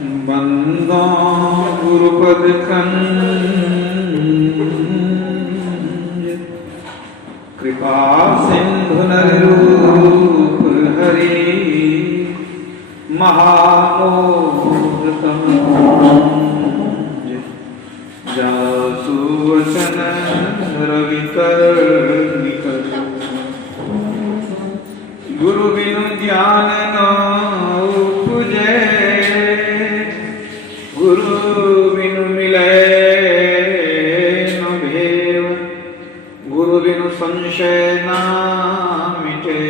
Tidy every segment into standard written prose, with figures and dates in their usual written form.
बंदो गुरुपद कृपा सिंधु नरूप हरि महामोहतम जासु वचन रविकर निकर गुरु बिनु ज्ञान न उपजे गुरु बिनु मिले न भेव गुरु बिनु संशय न मिटे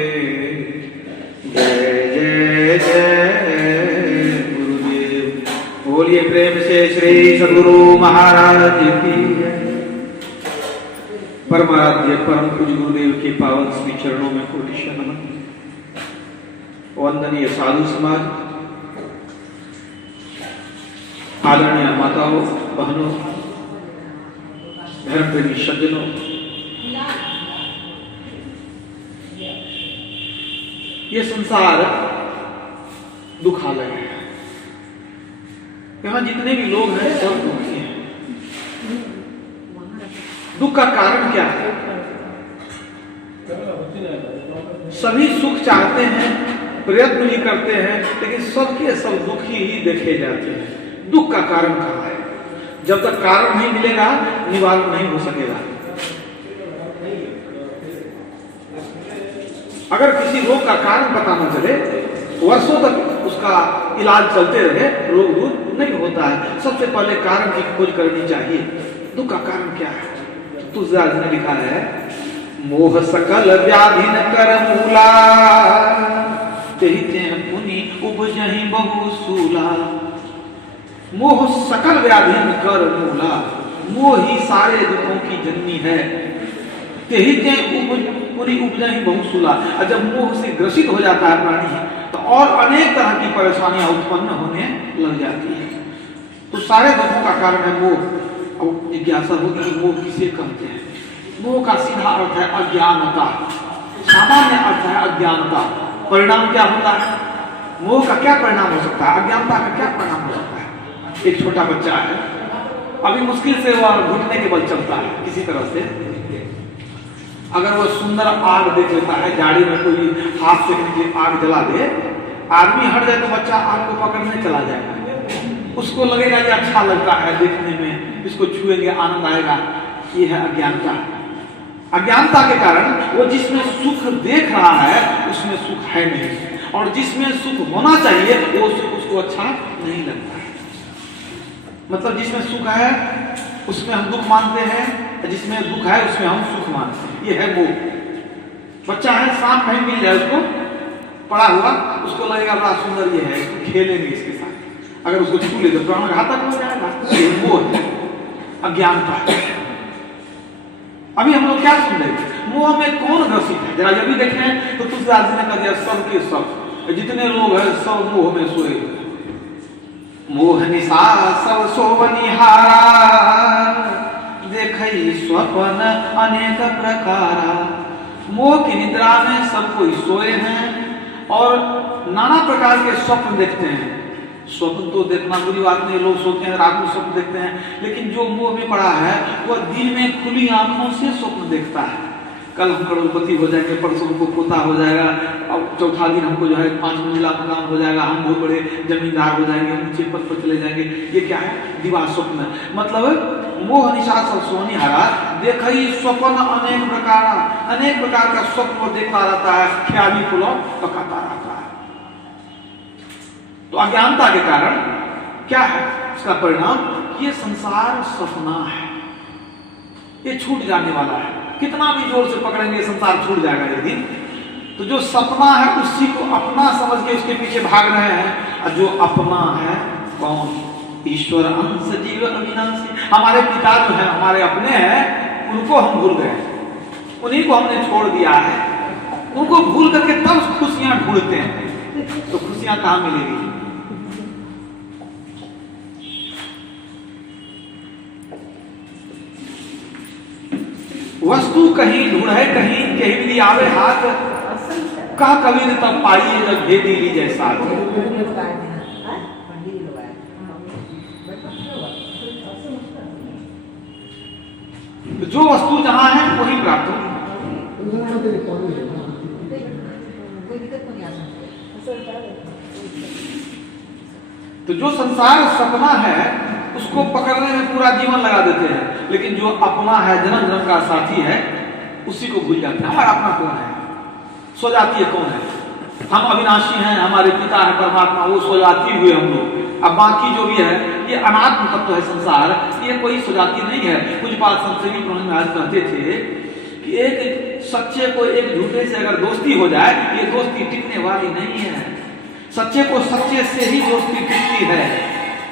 जय जय जय गुरुदेव। बोलिए प्रेम से श्री सद्गुरु महाराज की परमाराध्य परम पूज्य गुरुदेव के पावन श्री चरणों में कोटि नमन। वंदनीय साधु समाज, आदरणीय माताओं बहनों, धर्म प्रेमी सज्जनों, ये संसार दुखालय है। यहाँ जितने भी लोग हैं सब दुखी हैं। दुख का कारण क्या है? सभी सुख चाहते हैं, प्रयत्न भी करते हैं, लेकिन सबके सब दुखी ही देखे जाते हैं। दुख का कारण कहाँ है? जब तक कारण नहीं मिलेगा निवारण नहीं हो सकेगा। अगर किसी रोग का कारण पता न चले, वर्षों तक उसका इलाज चलते रहे, रोग दूर नहीं होता है। सबसे पहले कारण की खोज करनी चाहिए। दुख का कारण क्या है? तुलसीदास ने लिखा है, मोह सकल व्याधि न कर मूला तेहि पुनि उपजहि बहु सूला। मोह सकल व्याधि न कर मूला, मोह ही सारे दुखों की जननी है। तेहि पुनि उपजहि बहु सूला। और जब मोह से ग्रसित हो जाता है प्राणी तो और अनेक तरह की परेशानियां उत्पन्न होने लग जाती है। तो सारे दुखों का कारण है मोह। अब जिज्ञासा होगी कि मोह किसे कहते हैं? मोह का सीधा अर्थ है अज्ञानता, सामान्य अर्थ है अज्ञानता। परिणाम क्या होता है? मोह का क्या परिणाम हो सकता है? अज्ञानता का क्या परिणाम हो सकता है? एक छोटा बच्चा है, अभी मुश्किल से वह घुटने के बल चलता है किसी तरह से। अगर वह सुंदर आग देख लेता है, गाड़ी में कोई हाथ से नीचे आग जला दे, आदमी हट जाए तो बच्चा आग को पकड़ने चला जाएगा। उसको लगेगा ये अच्छा लगता है देखने में, इसको छुएंगे आनंद आएगा। ये है अज्ञानता। अज्ञानता के कारण वो जिसमें सुख देख रहा है उसमें सुख है नहीं, और जिसमें सुख होना चाहिए वो सुख उसको अच्छा नहीं लगता है। मतलब जिसमें सुख है उसमें हम दुख मानते हैं, जिसमें दुख है उसमें हम सुख मानते हैं। ये है मोह। बच्चा है, सांप कहीं मिल जाए उसको पड़ा हुआ, उसको लगेगा बड़ा सुंदर ये है, खेलेंगे इसके साथ। अगर उसको छू ले तो प्राण घातक हो जाएगा। ये मोह है, अज्ञानता है। अभी हम लोग क्या सुन रहे थे? मोह में कौन ग्रसित है? जरा जब भी देखें तो तुलसीदास जी ने कह दिया सब के सब, जितने लोग हैं सब मोह में सोए। मोह निशा सब सोवनिहारा देखई स्वप्न अनेक प्रकारा। मोह की निद्रा में सब कोई सोए हैं और नाना प्रकार के स्वप्न देखते हैं। स्वप्न तो देखना बुरी बात नहीं, लोग सोते हैं रात में स्वप्न देखते हैं, लेकिन जो मोह में पड़ा है वह दिन में खुली आंखों से स्वप्न देखता है। कल हम करोड़पति हो जाएंगे, परसों हमको पोता हो जाएगा, और चौथा दिन हमको जो है 5 मंजिला मकान हो जाएगा, हम बहुत बड़े जमींदार हो जाएंगे, ऊंचे पद पर चले जाएंगे। ये क्या है? दिवा स्वप्न। मतलब मोह निशा सब सोनिहारा देखई स्वप्न अनेक प्रकार का स्वप्न वो देखता रहता है, ख्याली फूलों पकाता रहता है। तो अज्ञानता के कारण क्या है इसका परिणाम? ये संसार सपना है, ये छूट जाने वाला है। कितना भी जोर से पकड़ेंगे संसार छूट जाएगा एक दिन। तो जो सपना है उसी को अपना समझ के उसके पीछे भाग रहे हैं। और जो अपना है कौन? ईश्वर अंश जीव अविनाशी। हमारे पिता जो है हमारे अपने हैं, उनको हम भूल गए, उन्हीं को हमने छोड़ दिया है। उनको भूल करके तब खुशियां ढूंढते हैं, तो खुशियां कहां मिलेगी? वस्तु कहीं ढूंढे कहीं भी आवे हाथ, कहा कबीर तब पाइए जब भेदी ली जैसा। तो जो वस्तु जहां है वही प्राप्त होगी। तो जो संसार सपना है उसको पकड़ने में पूरा जीवन लगा देते हैं, लेकिन जो अपना है, जन्म जन्म का साथी है, उसी को भूल जाते हैं। हमारा अपना कौन है? स्वजातीय कौन है? हम अविनाशी हैं, हमारे पिता है परमात्मा, वो स्वजातीय हुए हम लोग। अब बाकी जो भी है ये अनात्म तत्व है संसार, ये कोई स्वजातीय नहीं है। कुछ बात संक्षेपी महाराज कहते थे कि एक सच्चे को एक झूठे से अगर दोस्ती हो जाए, ये दोस्ती टिकने वाली नहीं है। सच्चे को सच्चे से ही दोस्ती टिकती है।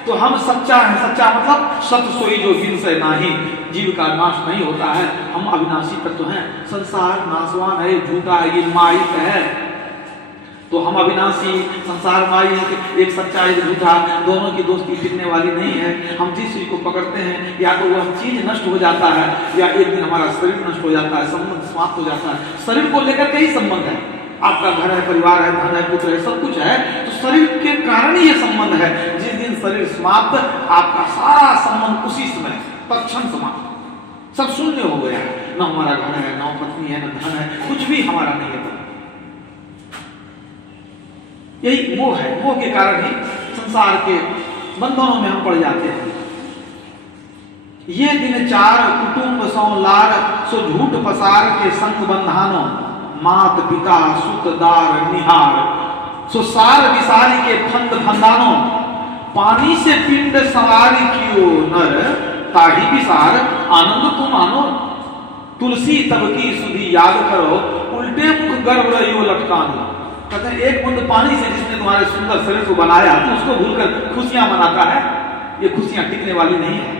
तो हम सच्चा है, सच्चा मतलब सत्य सोई जो दिन से नाही, जीव का नाश नहीं होता है। हम अविनाशी तत्व हैं। संसार नाशवान है, झूठा है, ये माइक है। तो हम अविनाशी, संसार माई, एक सच्चा एक झूठा, दोनों की दोस्ती टिकने वाली नहीं है। हम जिस चीज को पकड़ते हैं या तो वह चीज नष्ट हो जाता है या एक दिन हमारा शरीर नष्ट हो जाता है, संबंध समाप्त हो जाता है। शरीर को लेकर के ही संबंध है। आपका घर है, परिवार है, धन है, पुत्र है, सब कुछ है, तो शरीर के कारण ही ये संबंध है। जिस दिन शरीर समाप्त, आपका सारा संबंध उसी समय तत्क्षण समाप्त, सब शून्य हो गया। न हमारा घर है, न पत्नी है, न धन है, कुछ भी हमारा नहीं है। यही मोह है। मोह के कारण ही संसार के बंधनों में हम पड़ जाते हैं। ये दिन चार कुटुंब सौ लार, सो झूठ पसार के संग बंधानो, मात पिता सुत दार निहार, सो सार विसारी के फंद फंदानो, पानी से पिंड सवारी कियो नर, ताही विसार आनंद तुम आनो, तुलसी तब की सुधी याद करो, उल्टे मुख गर्भ रहियो लटकानो। कहते हैं एक बूंद पानी से जिसने तुम्हारे सुंदर शरीर को बनाया, तो उसको भूलकर खुशियां मनाता है, ये खुशियां टिकने वाली नहीं है।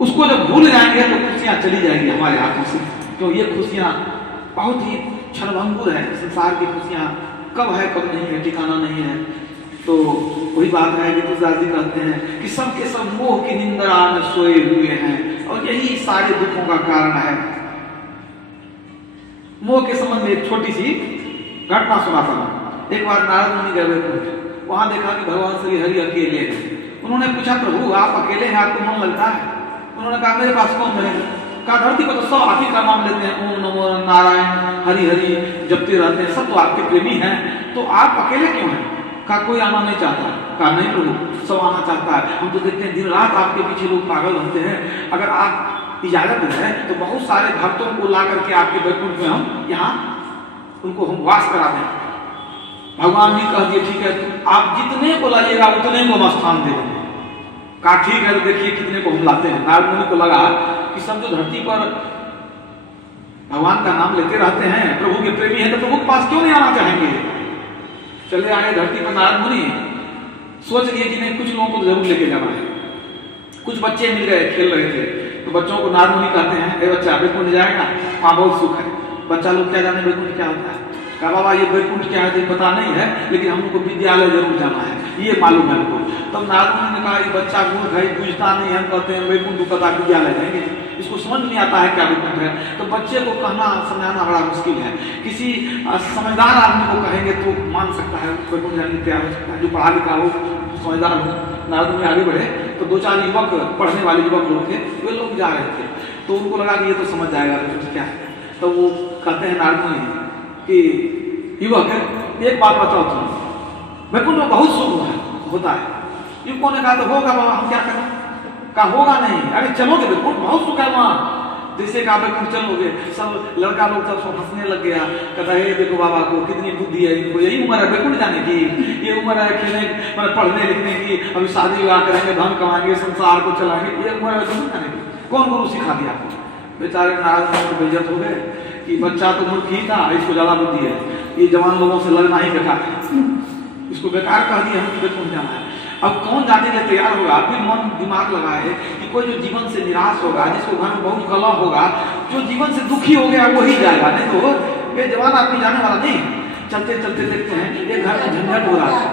उसको जब भूल जाएंगे तो खुशियां चली जाएंगी हमारे हाथों से, क्यों ये खुशियां बहुत ही क्षणभंगुर है। संसार की खुशियां कब है कब नहीं है, ठिकाना नहीं है। तो वही बात है कि तुलसीदास जी कहते हैं कि सबके सब मोह की निंदा में सोए हुए हैं, और यही सारे दुखों का कारण है। मोह के संबंध में एक छोटी सी घटना सुनाता हूं। एक बार नारद मुनि गए थे, वहां देखा कि भगवान श्री हरि अकेले हैं। उन्होंने पूछा, प्रभु आप अकेले हैं, आपको मन लगता है? उन्होंने कहा, मेरे पास कौन है? कहा, धरती पर तो सब आप ही का नाम लेते हैं, ओम नमो नारायण हरि हरि जपते रहते हैं, सब तो आपके प्रेमी हैं, तो आप अकेले क्यों हैं? कहा, कोई आना नहीं चाहता। कहा, नहीं प्रभु, सब आना चाहता है। हम तो देखते हैं दिन रात आपके पीछे लोग पागल होते हैं। अगर आप इजाजत दें तो बहुत सारे भक्तों को ला करके आपके वैकुंठ में हम यहाँ उनको हम वास करा दें। भगवान जी कह दिए, ठीक है, आप जितने को लाइएगा उतने को हम स्थान दे देंगे। कहा, ठीक है, तो देखिए कितने को हम लाते हैं। नारद मुनि को लगा कि सब जो धरती पर भगवान का नाम लेते रहते हैं, प्रभु के प्रेमी हैं, तो प्रभु के पास क्यों नहीं आना चाहेंगे? चले आए धरती पर नारद मुनि, सोच लिए कि नहीं कुछ लोगों को जरूर लेके जाना है। कुछ बच्चे मिल गए, खेल रहे थे, तो बच्चों को नारद मुनि कहते हैं, ए बच्चा वैकुंठ जाएगा, वहां बहुत सुख है। बच्चा लोग क्या जाने वैकुंठ क्या होता है? कहा, बाबा ये वैकुंठ क्या है तो पता नहीं है, लेकिन हमको विद्यालय जरूर जाना है, ये मालूम है हमको। तब नारद मुनि ने कहा, ये बच्चा मूर्ख है, बुझता नहीं है, कहते हैं वैकुंठ पता विद्यालय जाएंगे, इसको समझ नहीं आता है क्या वैकुंठ है। तो बच्चे को कहना समझाना बड़ा मुश्किल है। किसी समझदार आदमी को कहेंगे तो मान सकता है, वैकुंठ जाने को तैयार हो सकता है, जो पढ़ा लिखा हो, समझदार हो। नारद मुनि आगे बढ़े तो दो चार युवक, पढ़ने वाले युवक लोग थे, वे लोग जा रहे थे, तो उनको लगा कि ये तो समझ जाएगा क्या है। तो वो कहते हैं नारद मुनि कि युवक एक बात बताओ तुम, वैकुंठ में बहुत सुख होता है। युवकों ने कहा, तो होगा बाबा, हम क्या करें? कहा, होगा नहीं, अरे चलोगे, वैकुंठ बहुत सुख है वहां। जैसे कहा वैकुंठ चलोगे, सब लड़का लोग सब हंसने लग गया। कहता है, देखो बाबा को कितनी बुद्धि है, इनको यही उम्र है वैकुंठ जाने की, ये उम्र है खेलने मतलब पढ़ने लिखने की, अभी शादी विवाह करेंगे, धन कमाएंगे, संसार को चलाएंगे, ये उम्र है वैकुंठ जाने की। कौन गुरु सिखा दिया आपको? बेचारे नारद मुनि को बेइज्जत हो गए कि बच्चा तो मूर्ख ही था, इसको ज्यादा बुद्धि है, ये जवान लोगों से लड़ना ही बेकार है, इसको बेकार कह दिया, हम वैकुंठ जाना है। अब कौन जाने के तैयार होगा? फिर मन दिमाग लगाए कि कोई जो जीवन से निराश होगा, जिसको घर में बहुत कलह होगा, जो जीवन से दुखी हो गया वही जाएगा, नहीं तो ये जवान आदमी जाने वाला नहीं। चलते चलते देखते हैं एक घर में झंझट हो रहा था,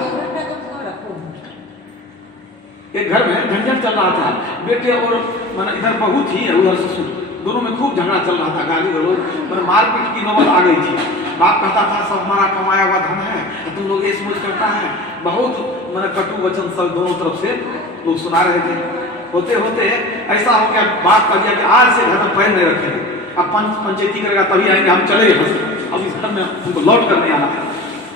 एक घर में झंझट चल रहा था, बेटे और मतलब इधर बहू थी, उधर ससुर, दोनों में खूब झगड़ा चल रहा था, गाली गलौज, मतलब मारपीट की नौबत आ गई थी। बाप कहता था, सब हमारा कमाया हुआ धन है, तुम लोग ये समझ करता है, बहुत मतलब कटु वचन सब दोनों तरफ से लोग सुना रहे थे। होते होते ऐसा हो गया, बात कर दिया कि आज से घर में पैर नहीं रखेंगे, अब पंचायती करेगा तभी आएंगे, हम चले गए, अब इस घर में उनको लौट कर नहीं आना है।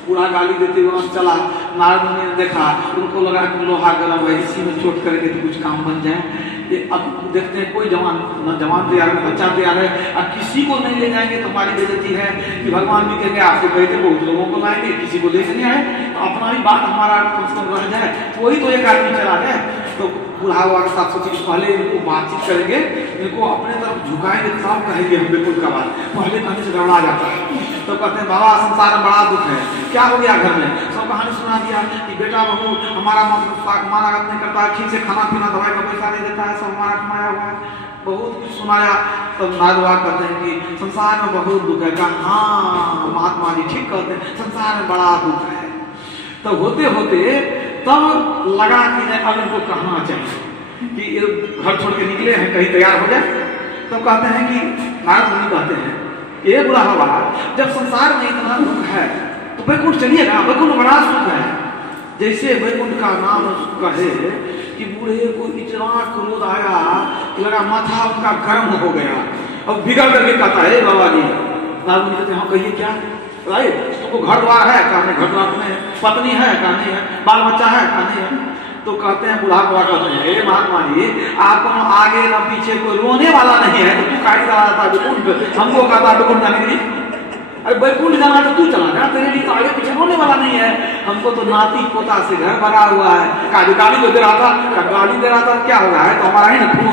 पूरा गाली देते हुए चला। नारद मुनि ने देखा, उनको लगा कि लोहा गर्म है, इसी में चोट करेंगे तो कुछ काम बन जाए। ये अब देखते हैं कोई जवान न जवान तैयार है, बच्चा तैयार है, अब किसी को नहीं ले जाएंगे तो हमारी बेइज्जती है कि भगवान भी कहेंगे आपसे कहते बहुत लोगों को लाएंगे, किसी को लेके नहीं आए, तो अपना ही बात हमारा कम से कम रह जाए। वही तो एक आदमी चला गया, तो बूढ़ा हुआ के साथ सोचे पहले इनको बातचीत करेंगे, इनको अपने तरफ झुकाएंगे तब कहेंगे हम बिल्कुल का बात, पहले कहने से गड़बड़ा जाता है। तो कहते हैं बाबा संसार में बड़ा दुख है, क्या हो गया घर में? सब कहानी सुना दिया कि बेटा बहू हमारा माना नहीं करता है, ठीक से खाना पीना दवाई का पैसा नहीं देता है, सब हमारा कमाया हुआ है, बहुत कुछ सुनाया। तब नारद बाबा कहते हैं कि संसार में बहुत दुख है। कहा हाँ महात्मा जी ठीक कहते हैं, संसार में बड़ा दुख है। तो होते होते तब लगा कि अब इनको कहना चाहिए कि ये घर छोड़ के निकले हैं, कहीं तैयार हो जाए। तब कहते हैं कि नारद मुनि कहते हैं ये बुरा हवा, जब संसार में इतना दुख है तो वैकुंठ चलिए ना, वैकुंठ बड़ा सुख है। जैसे वैकुंठ का नाम कहे कि बूढ़े को इतना क्रोध आया कि लगा माथा उनका गर्म हो गया, अब बिगड़ करके कहता है बाबा जी। नारद मुनि कहते हैं हाँ कहिए क्या भाई, तुमको घर द्वार है? कहा नहीं, घर द्वार नहीं, पत्नी है? कहा नहीं है, बाल बच्चा है? कहा नहीं है। तो कहते हैं बुढ़ा बुआ कहते हैं महात्मा जी आपको आगे न पीछे कोई रोने वाला नहीं है, तो तू काहे चला जाता है? हमको कहता है वैकुंठ जाने के लिए, अरे वैकुंठ जाना तो तू चला जा, तेरे लिए तो आगे पीछे रोने वाला नहीं है। हमको तो नाती पोता से घर भरा हुआ है। गाली तो दे रहा था, गाली दे रहा था क्या हो रहा है, तो हमारा ही ना खून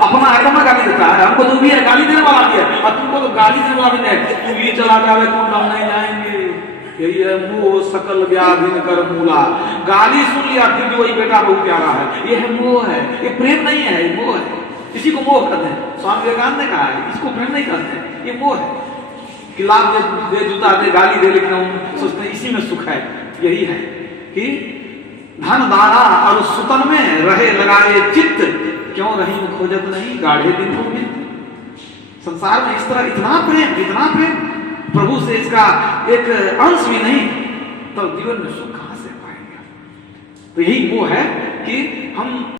अपना आइटम में गाली देता है, हमको तो भी है गाली देने वाला भी है, और तुमको तो गाली देने वाला भी नहीं, तू भी चला जावे तो हम नहीं जाएंगे। यही है मोह सकल व्याधि कर मूला। गाली सुन लिया फिर भी वही बेटा बहुत प्यारा है, ये है मोह है, ये प्रेम नहीं है, ये मोह है। इसी को मोह कहते हैं, स्वामी विवेकानंद ने कहा है इसको प्रेम नहीं कहते हैं, ये मोह है कि लाभ दे जूता दे गाली दे, लेकिन हम सोचते हैं इसी में सुख है। यही है कि धन दारा और सुतन में रहे लगाए चित्त, क्यों रही खोजत नहीं गाढ़े दिन हो गए। संसार में इस तरह इतना प्रेम प्रभु से इसका एक अंश भी नहीं, तो जीवन में सुख कहां से पाएंगे? तो यही वो है कि हम